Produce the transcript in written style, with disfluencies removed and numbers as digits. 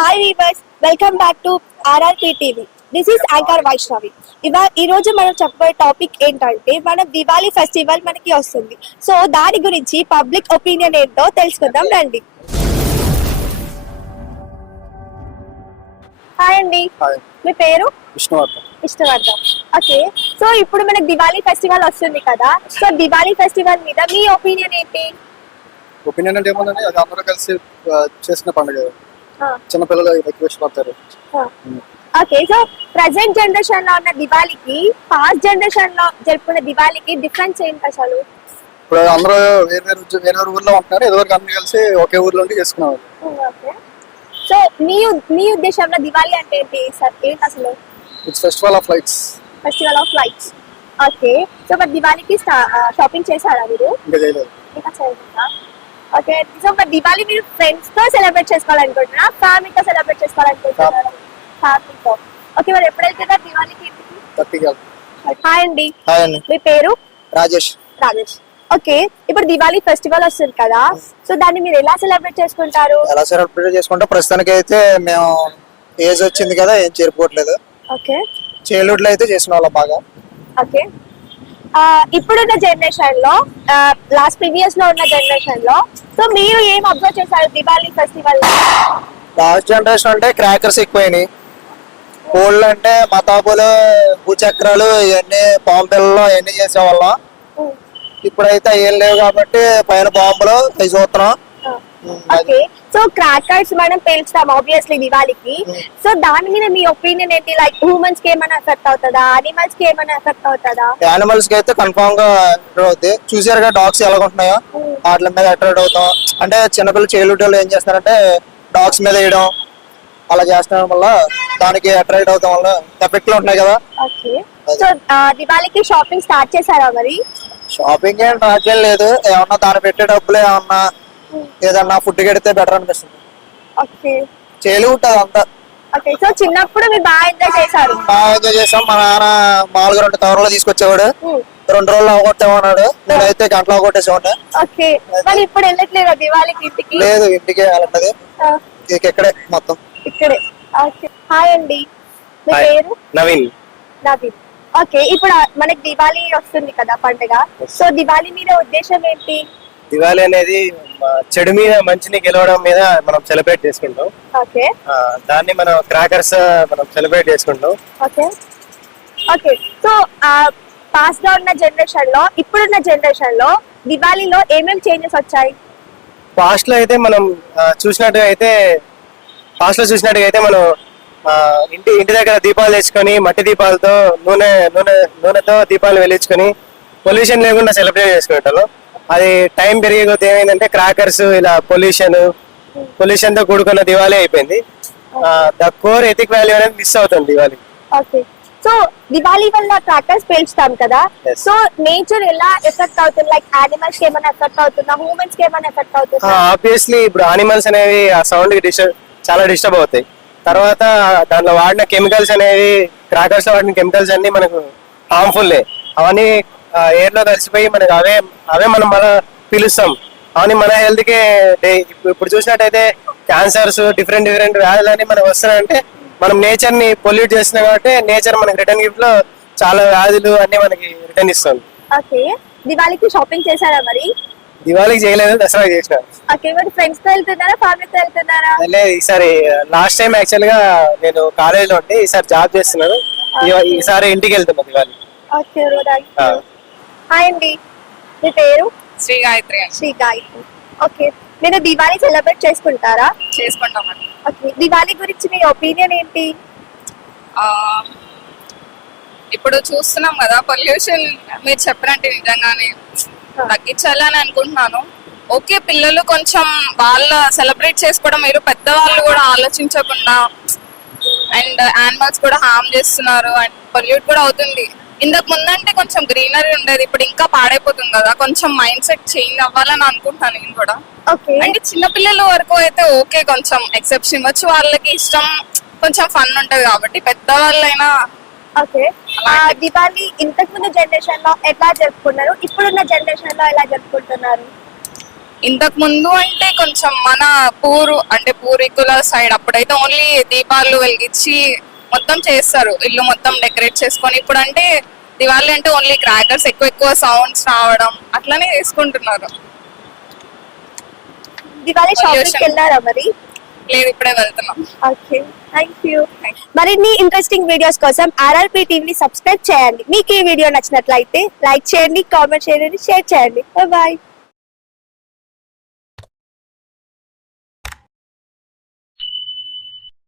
Hi weavers, welcome back to RRP TV. This is anchor Vaishnavi. ఈ రోజు మనం చెప్పబోయే టాపిక్ ఏంటంటే మన దివాళీ ఫెస్టివల్ మనకి వస్తుంది. సో దాని గురించి పబ్లిక్ ఒపీనియన్ ఏంటో తెలుసుకుందాం రండి. హాయ్ అండి, మీ పేరు? ఇష్టవర్ధం. ఓకే, సో ఇప్పుడు మనకి దివాళీ ఫెస్టివల్ వస్తుంది కదా, సో దివాళీ ఫెస్టివల్ మీద మీ ఒపీనియన్ ఏంటి? ఒపీనియన్ అంటే ఏమన్నా అది అందరూ కలిసి చేసిన పండుగ. చిన్నపిల్లలు ఎక్కువ ఇష్టపడతారు. ఓకే, సో ప్రెసెంట్ జనరేషన్ లో ఉన్న దివాళీకి పాస్ట్ జనరేషన్ లో జరుపుకునే దివాళీకి డిఫరెన్స్ ఏంటి అసలు? ఇప్పుడు అందరూ వేరే ఊర్లో ఉంటున్నారు, ఎదురు అందరూ కలిసి ఒకే ఊర్లో ఉండి చేసుకున్నారు. ఓకే, సో మీ ఉద్దేశంలో దివాళీ అంటే ఏంటి సార్? ఏంటి అసలు? It's festival of lights. Festival of lights. Okay, so మరి దివాళీకి షాపింగ్ చేశారా మీరు? ఇంకా చేయలేదు. ఇంకా చేయలేదా? ఓకే, సో మరి దివాళీ మీరు ఫ్రెండ్స్ తో సెలబ్రేట్ చేసుకోవాలనుకుంటున్నారా, ఫ్యామిలీతో సెలబ్రేట్ చేసుకోవాలనుకుంటున్నారా? ఫ్యామిలీతో. ఓకే, మరి ఎప్పుడు వెళ్తున్నారు దివాళీకి ఇంటికి? హాయ్ అండి, మీ పేరు? రాజేష్. ఓకే, ఇప్పుడు దివాళీ ఫెస్టివల్ వస్తుంది కదా, సో దాన్ని మీరు ఎలా సెలబ్రేట్ చేసుకుంటారు? ఎలా సెలబ్రేట్ చేసుకుంటే ప్రస్తుతానికి అయితే మేము ఏజ్ వచ్చింది కదా, ఏం చేరుకోవట్లేదు. ఓకే, చైల్డ్హుడ్ లో అయితే చేసిన వాళ్ళం బాగా. ఓకే, ఇప్పుడున్న జనరేషన్ లో లాస్ట్ ప్రీవియస్ లో ఉన్న జనరేషన్ లో సో మీరు ఏం అబ్జర్వ్ చేశారు దివాళీ ఫెస్టివల్? లాస్ట్ జనరేషన్ అంటే క్రాకర్స్ ఎక్కువైనాయి. కోళ్ళు అంటే మతాబులు, భూచక్రాలు, ఇవన్నీ బాంబులలో ఇవన్నీ చేసేవాళ్ళం. ఇప్పుడైతే ఏం లేవు కాబట్టి పైన బాంబులు అవి చూస్తున్నాం. ఓకే, సో క్రాకర్స్ మనం పేల్చుతాం ఆబ్వియస్లీ దివాళీకి, సో దాని మీద మీ ఒపీనియన్ ఏంటి? లైక్ హ్యూమన్స్ కి ఏమైనా ఎఫెక్ట్ అవుతుందా, అనిమల్స్ కి ఏమైనా ఎఫెక్ట్ అవుతుందా? యానిమల్స్ కి అయితే కన్ఫర్మ్ గా అవుతుంది. చూసారుగా డాగ్స్ ఎలా ఉంటున్నాయో, వాటి మీద అట్రాక్ట్ అవుతాం. అంటే చిన్నపిల్లలు చైల్డ్హుడ్ లో ఏం చేస్తారంటే డాగ్స్ మీద వేయడం అలా చేస్తాం వల్ల దానికి అట్రాక్ట్ అవుతాం వల్ల ఎఫెక్ట్ ఉంటున్నాయి కదా. ఓకే, సో దివాళీకి షాపింగ్ స్టార్ట్ చేశారా మరి? షాపింగ్ ఏం రాజ్యం లేదు, ఏమన్నా దాన్ని పెట్టే డబ్బులు ఏమన్నా ఏదన్నా ఫుడ్ కడితే బెటర్ అనిపిస్తుంది. ఓకే, చేయలేదు అంతా. ఓకే, సో చిన్నప్పుడు మీరు బాగా ఎంజాయ్ చేశారు? బాగా ఎంజాయ్ చేసాం. మా నాన్న మామూలుగా 2 కవర్లు తీసుకొచ్చేవాడు, 2 రోజులు అవగొట్టేమన్నాడు, నేనైతే గంటలు అవగొట్టేసేవాడిని. ఓకే, మరి ఇప్పుడు వెళ్ళట్లేదా దివాళీకి ఇంటికి? లేదు, ఇంటికి వెళ్ళంటది ఇక్కడే మొత్తం. ఇక్కడే. ఓకే, హాయ్ అండి, మీ పేరు? నవీన్. ఓకే, ఇప్పుడు మనకి దివాళీ వస్తుంది కదా పండుగ, సో దివాళీ మీద ఉద్దేశం ఏంటి? దివాళీ అనేది చెడు మీద మంచిని గెలవడం మీద మనం సెలబ్రేట్ చేసుకుంటాం. ఓకే, దాన్ని మనం క్రాకర్స్ మనం సెలబ్రేట్ చేసుకుంటాం. ఓకే, ఓకే, సో పాస్ట్ గా ఉన్న జనరేషన్ లో ఇప్పుడున్న జనరేషన్ లో దివాళీలో ఏమేమి చేంజెస్ వచ్చాయి? పాస్ట్ లో అయితే మనం చూసినట్టుగా అయితే మనం ఇంటి దగ్గర దీపాలు తెచ్చుకొని మట్టి దీపాలతో నూనెతో దీపాలు వెలిగించుకొని పొల్యూషన్ లేకుండా సెలబ్రేట్ చేసుకుంటాం. అది టైం పెరిగే కొద్ది ఏమైందంటే క్రాకర్స్ ఇలా పొల్యూషన్ తో కూడుకున్న దివాళీ అయిపోయింది. ద కోర్ ఎథిక్ వాల్యూ అనేది మిస్ అవుతుంది దివాళీ. ఓకే, సో దివాళీ వల్ల క్రాకర్స్ పేల్చుతాం కదా, సో నేచర్ ఎలా ఎఫెక్ట్ అవుతుంది? లైక్ యానిమల్స్ కి ఏమైనా ఎఫెక్ట్ అవుతుందా, హ్యూమన్స్ కి ఏమైనా ఎఫెక్ట్ అవుతుందా? ఆబ్వియస్లీ ఇప్పుడు యానిమల్స్ అనేవి ఆ సౌండ్ కి చాలా డిస్టర్బ్ అవుతాయి. తర్వాత దాంట్లో వాడిన కెమికల్స్ అనేవి, క్రాకర్స్ లో వాడిన కెమికల్స్ అన్ని మనకు హార్మ్ఫుల్. అవన్నీ ఎయిర్ లో కలిసిపోయి మనకి అవే మనం పీలుస్తాం. అవన్నీ మన హెల్త్ కి ఇప్పుడు చూసినట్టయితే క్యాన్సర్స్, డిఫరెంట్ వ్యాధులు మనకు వస్తున్నాయంటే మనం నేచర్ ని పొల్యూట్ చేస్తున్నాం కాబట్టి నేచర్ మనకి రిటర్న్ గిఫ్ట్ లో చాలా వ్యాధులు అన్ని మనకి రిటర్న్ ఇస్తుంది. ఓకే, దివాళీకి షాపింగ్ చేశారా మరి? దివాళీకి చేయలేదు, దసరా చేసిన. ఓకే, మరి ఫ్రెండ్స్ తో వెళ్తున్నారా, ఫ్యామిలీతో వెళ్తున్నారా? ఈసారి లాస్ట్ టైం యాక్చువల్ గా నేను కాలేజ్ లో ఉంటే ఈసారి జాబ్ చేస్తున్నాను. ఈసారి ఇంటికి వెళ్తున్నా దివాళీ. ఓకే, హాయ్ అండి, మీ పేరు? శ్రీ గాయత్రి. ఓకే, మీరు దివాళీ సెలబ్రేట్ చేసుకుంటారా? చేసుకుంటామండి. ఓకే, దివాళీ గురించి మీ ఒపీనియన్ ఏంటి? ఇప్పుడు చూస్తున్నాం కదా పొల్యూషన్, మీరు చెప్పినట్టు నిజంగానే తగ్గించాలని అనుకుంటున్నాను. ఓకే, పిల్లలు కొంచెం వాళ్ళ సెలబ్రేట్ చేసుకోవడం మీరు, పెద్దవాళ్ళు కూడా ఆలోచించకుండా అండ్ యానిమల్స్ కూడా హార్మ్ చేస్తున్నారు అండ్ పొల్యూట్ కూడా అవుతుంది. ఇంతకు ముందంటే కొంచెం గ్రీనరీ ఉండేది, ఇప్పుడు ఇంకా పాడైపోతుంది కదా. కొంచెం మైండ్ సెట్ చేంజ్ అవ్వాలని అనుకుంటాను నేను కూడా. అంటే చిన్నపిల్లల వరకు అయితే ఓకే, కొంచెం ఎక్సెప్షన్ ఇవ్వచ్చు, వాళ్ళకి ఇష్టం, కొంచెం ఫన్ ఉంటది కాబట్టి. పెద్దవాళ్ళైనా ఓకే, దివాళీ ఇంతకు ముందు జనరేషన్ లో ఎట్లా జరుపుకున్నారు, ఇప్పుడున్న జనరేషన్ లో ఎలా జరుపుకుంటున్నారు? ఇంతకు ముందు అంటే కొంచెం మన పూర్వీకుల సైడ్ అప్పుడైతే ఓన్లీ దీపాలు వెలిగించి మొత్తం చేస్తారు, ఇల్లు మొత్తం డెకరేట్ చేసుకొని. ఇప్పుడు అంటే దివాళీ అంటే ఓన్లీ క్రాకర్స్, ఎక్కువ సౌండ్స్ రావడం అట్లనే చేసుకుంటున్నారు. దివాళీ షాపింగ్ వెళ్ళారా మరి? లేదు, ఇప్పుడే వెళ్తున్నాం. Okay, thank you. మరిన్ని ఇంట్రెస్టింగ్ వీడియోస్ కోసం RRP టీవీని సబ్స్క్రైబ్ చేయండి. మీకు ఈ వీడియో నచ్చినట్లయితే లైక్ చేయండి, కామెంట్ చేయండి, షేర్ చేయండి. బాయ్.